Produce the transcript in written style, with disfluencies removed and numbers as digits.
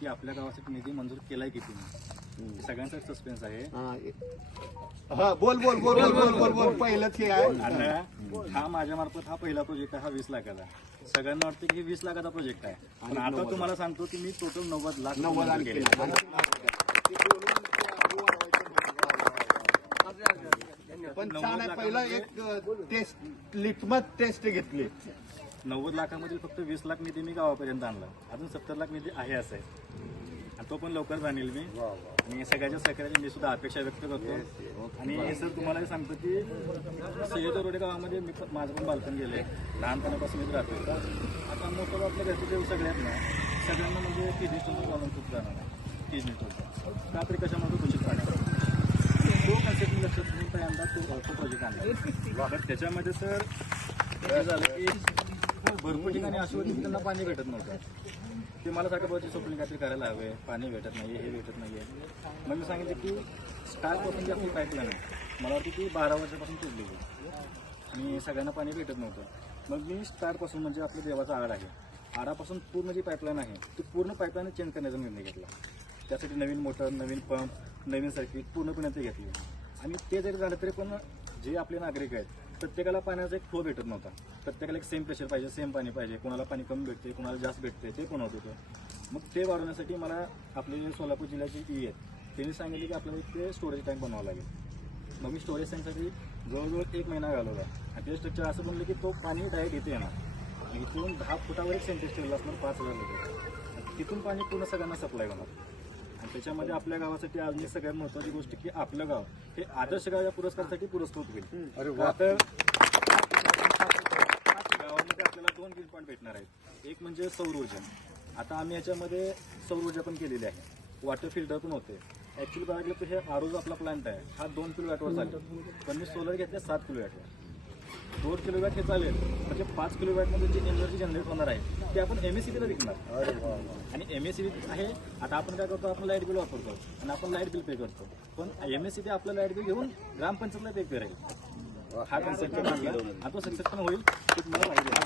की आपल्या गावासाठी निधी मंजूर केलाय किती नाही, सगळ्यांचा सस्पेन्स आहे. हा बोल बोल बोल बोल बोल बोल बोल पहिलंच हे आहे. आता हा माझ्या मार्फत हा पहिला प्रोजेक्ट आहे, हा 20 लाखाचा. सगळ्यांना वाटतं की हे 20 लाखाचा प्रोजेक्ट आहे, पण आता तुम्हाला सांगतो की मी टोटल 90 लाख मंजूर केले. पण छान आहे. पहिलं एक टेस्ट लिटमस टेस्ट घेतली. 90 लाखामधील फक्त 20 लाख निधी मी गावापर्यंत आणला. अजून 70 लाख निधी आहे असं आहे, आणि तो पण लवकर जाणील मी. आणि सगळ्याच्या सहकार्याने मी सुद्धा अपेक्षा व्यक्त करतो. आणि सर तुम्हाला सांगतो की सय्यद रोडे गावामध्ये मी माझं पण बालपण गेले, लहानपणापासून मी राहतो. आता मोठं आपल्या घरचे जे सगळ्यात ना सगळ्यांना म्हणजे किडनी स्टोनचा प्रॉब्लेम खूप जाणार आहे. किडनी स्टोनचा का तरी कशामध्ये दूषित पाणी, तो कन्सेप्ट मी लक्षात घेऊन पहिल्यांदा तो प्रोजेक्ट आणला. तर त्याच्यामध्ये सर काय झालं की भरपूर ठिकाणी अशी होती की त्यांना पाणी भेटत नव्हतं. ते मला सारखं बघायची स्वप्न काहीतरी करायला हवे, पाणी भेटत नाही, हे भेटत नाही आहे. मग मी सांगितलं की स्टार्टपासून जी आपली पाईपलाईन आहे, मला वाटतं की 12 वर्षापासून तुटली आणि सगळ्यांना पाणी भेटत नव्हतं. मग मी स्टार्टपासून म्हणजे आपल्या देवाचा आड आहे, आडापासून पूर्ण जी पाईपलाईन आहे ती पूर्ण पाईपलाईन चेंज करण्याचा निर्णय घेतला. त्यासाठी नवीन मोटर, नवीन पंप, नवीन सर्किट पूर्णपणे ते घेतली. आणि ते जरी झालं तरी पण जे आपले नागरिक आहेत प्रत्येकाला पाण्याचा एक फ्लो भेटत नव्हता. प्रत्येकाला एक सेम प्रेशर पाहिजे, सेम पाणी पाहिजे. कोणाला पाणी कमी भेटते, कोणाला जास्त भेटते, ते पण होत होतं. मग ते वाढवण्यासाठी मला आपले सोलापूर जिल्ह्याची आहेत त्यांनी सांगितले की आपल्याला एक ते स्टोरेज टँक बनवावं लागेल. मग मी स्टोरेज टँकसाठी जवळजवळ 1 महिना घालवला. आणि ते स्ट्रक्चर असं बनलं की तो पाणी डायरेक्ट इथे येणार. इथून 10 फुटावर एक सेंटेक्स ठेवलं असणार 5000 लिटर. तिथून पाणी पूर्ण सगळ्यांना सप्लाय होणार. आणि त्याच्यामध्ये आपल्या गावासाठी अजून सगळ्यात महत्त्वाची गोष्ट की आपलं गाव हे आदर्श गाव या पुरस्कारासाठी पुरस्कृत होईल. तर गावामध्ये आपल्याला 2 ग्रीन पॉईंट भेटणार आहेत. एक म्हणजे सौर ऊर्जा. आता आम्ही याच्यामध्ये सौर ऊर्जा पण केलेली आहे, वॉटर फिल्टर पण होते. ॲक्च्युली बघायला गेलं तर हे आरोज आपला प्लांट आहे हा 2 किलोवॅटवर चालेल, पण मी सोलर घेतले 7 किलोवॅटवर. 2 किलोवॅट हे चालेल, म्हणजे 5 किलोवॅटमध्ये जी एनर्जी जनरेट होणार आहे ते आपण MSCBला विकणार. आणि MSCB आहे. आता आपण काय करतो, आपण लाईट बिल वापरतो आणि आपण लाईट बिल पे करतो, पण MSCB आपलं लाईट बिल घेऊन ग्रामपंचायतला पे करेल. हा कन्सेप्ट मांडला आणि तो सक्सेस पण होईल ते तुम्हाला माहिती आहे.